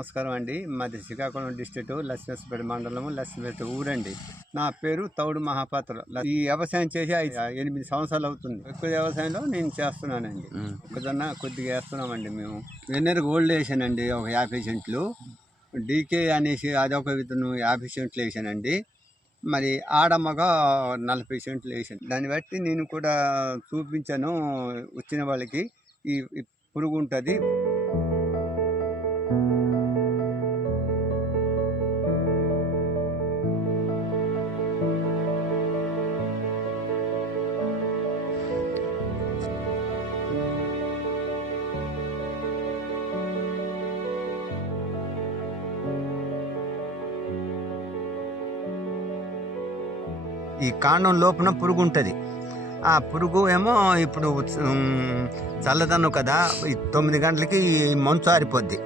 నమస్కారం అండి. మాది శ్రీకాకుళం డిస్ట్రిక్ట్ లక్ష్మీపేట మండలము లక్ష్మీపేట ఊరండి. నా పేరు తౌడు మహాపాత్ర. ఈ వ్యవసాయం చేసి 8 సంవత్సరాలు అవుతుంది. ఎక్కువ వ్యవసాయంలో నేను చేస్తున్నానండి. మొక్కజొన్న కొద్దిగా వేస్తున్నామండి. మేము వెన్నెర గోల్డ్ వేసానండి, ఒక 50 సెంట్లు. డీకే అనేసి అదొక విత్తనం 50 సెంట్లు వేసానండి. మరి ఆడమ్మగా 40 సెంట్లు వేసాను. దాన్ని బట్టి నేను కూడా చూపించాను వచ్చిన వాళ్ళకి. ఈ పురుగు ఉంటుంది. ఈ కాండం లోపల పురుగు ఉంటుంది. ఆ పురుగు ఏమో ఇప్పుడు చల్లదన్ను కదా, 9 గంటలకి మంచు ఆరిపోద్ది.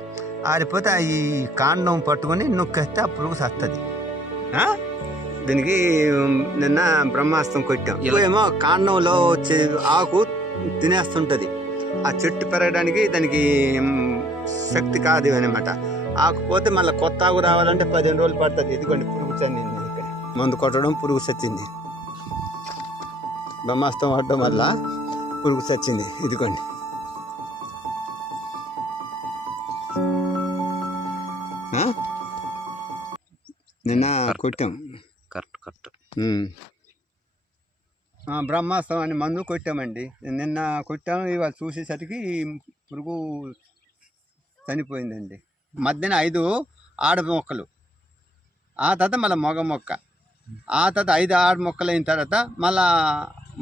ఆరిపోతే ఈ కాండం పట్టుకొని నొక్కేస్తే ఆ పురుగు సస్తుంది. దీనికి నిన్న బ్రహ్మాస్త్రం కొట్టాం. ఏమో కాండంలో వచ్చే ఆకు తినేస్తుంటుంది. ఆ చెట్టు పెరగడానికి దానికి శక్తి కాదు అనమాట. ఆకుపోతే మళ్ళీ కొత్త ఆకు రావాలంటే 15 రోజులు పడుతుంది. ఇదిగోండి పురుగు చందింది. మందు కొట్టడం పురుగు చచ్చింది. బ్రహ్మాస్త్రం వాడడం వల్ల పురుగు చచ్చింది. ఇదిగోండి. నిన్న కొట్టాం. కరెక్ట్. బ్రహ్మాస్త్రం అని మందు కొట్టామండి. నిన్న కొట్టాము. ఇవాళ చూసేసరికి పురుగు చనిపోయిందండి. మధ్యన 5 ఆడ మొక్కలు, ఆ తర్వాత మళ్ళీ మగ మొక్క, ఆ తర్వాత 5 ఆడ మొక్కలు అయిన తర్వాత మళ్ళా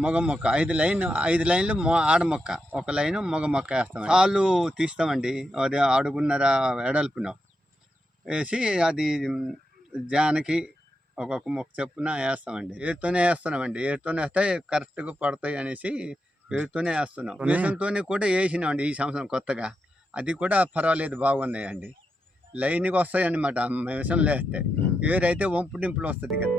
మగ మొక్క. 5 లైన్లు ఆడ మొక్క, 1 లైను మగ మొక్క వేస్తాం. కాళ్ళు తీస్తామండి. అది అడుగున్నర ఎడల్పున వేసి అది జానకి ఒక్కొక్క మొక్క చెప్పున వేస్తామండి. ఏరుతోనే వేస్తున్నామండి. ఏరుతోనే వేస్తే కరెక్ట్గా పడతాయి అనేసి ఏరుతోనే వేస్తున్నాం. మిషన్తోనే కూడా వేసినామండి ఈ సంవత్సరం కొత్తగా. అది కూడా పర్వాలేదు, బాగున్నాయండి. లైన్గా వస్తాయి అన్నమాట మిషన్లు వేస్తే. ఏరైతే వంపు డింపులు వస్తుంది కదా.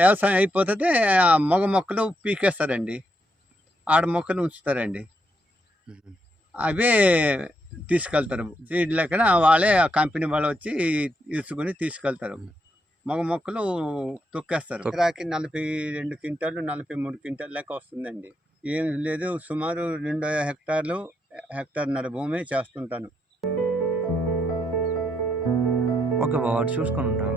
వ్యవసాయం అయిపోతుంది. మగ మొక్కలు పీకేస్తారండి, ఆడ మొక్కలు ఉంచుతారండి. అవే తీసుకెళ్తారు సీడ్ లెక్కన. వాళ్ళే ఆ కంపెనీ వాళ్ళు వచ్చి ఇసుకుని తీసుకెళ్తారు. మగ మొక్కలు తొక్కేస్తారు. ఎకరాకి 42 క్వింటాలు 43 క్వింటాల్ లెక్క వస్తుందండి. ఏం లేదు, సుమారు 2 హెక్టార్లు, హెక్టార్న్నర భూమి చేస్తుంటాను. ఓకే బాబు, చూసుకొని ఉంటాను.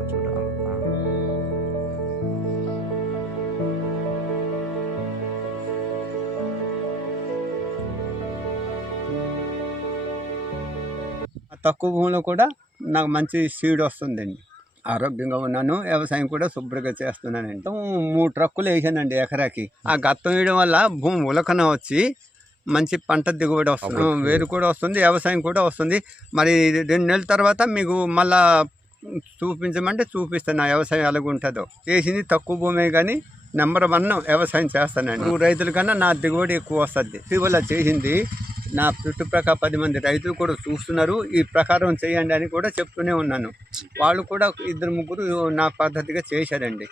తక్కువ భూమిలో కూడా నాకు మంచి సీడ్ వస్తుందండి. ఆరోగ్యంగా ఉన్నాను. వ్యవసాయం కూడా శుభ్రంగా చేస్తున్నానండి. 3 ట్రక్కులు వేసానండి ఎకరాకి. ఆ గత్తం వేయడం వల్ల భూమి ఉలకన వచ్చి మంచి పంట దిగుబడి వస్తుంది. వేరు కూడా వస్తుంది, వ్యవసాయం కూడా వస్తుంది. మరి 2 నెలల తర్వాత మీకు మళ్ళా చూపించమంటే చూపిస్తాను ఆ వ్యవసాయం ఎలాగుంటుందో. చేసింది తక్కువ భూమే కానీ నెంబర్ 1 వ్యవసాయం చేస్తానండి. రైతుల కన్నా నా దిగుబడి ఎక్కువ వస్తుంది. ఇటీవల చేసింది నా చుట్టుప్రక్కల 10 మంది రైతులు కూడా చూస్తున్నారు. ఈ ప్రకారం చేయండి అని కూడా చెప్తూనే ఉన్నాను. వాళ్ళు కూడా 2-3 నా పద్ధతిగా చేశారండి.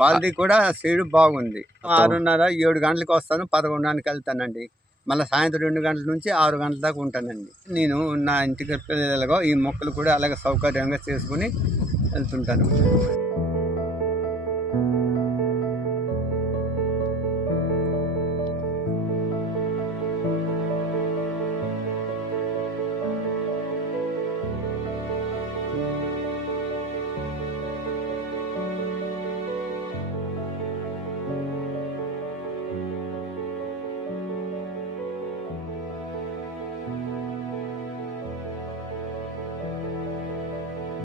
వాళ్ళది కూడా సీడ్ బాగుంది. 6:30 7 గంటలకు వస్తాను, 11 వెళ్తానండి. మళ్ళీ సాయంత్రం 2 గంటల నుంచి 6 గంటల దాకా ఉంటానండి. నేను నా ఇంటికి పిల్లలుగా ఈ మొక్కలు కూడా అలాగే సౌకర్యంగా చేసుకుని వెళ్తుంటాను.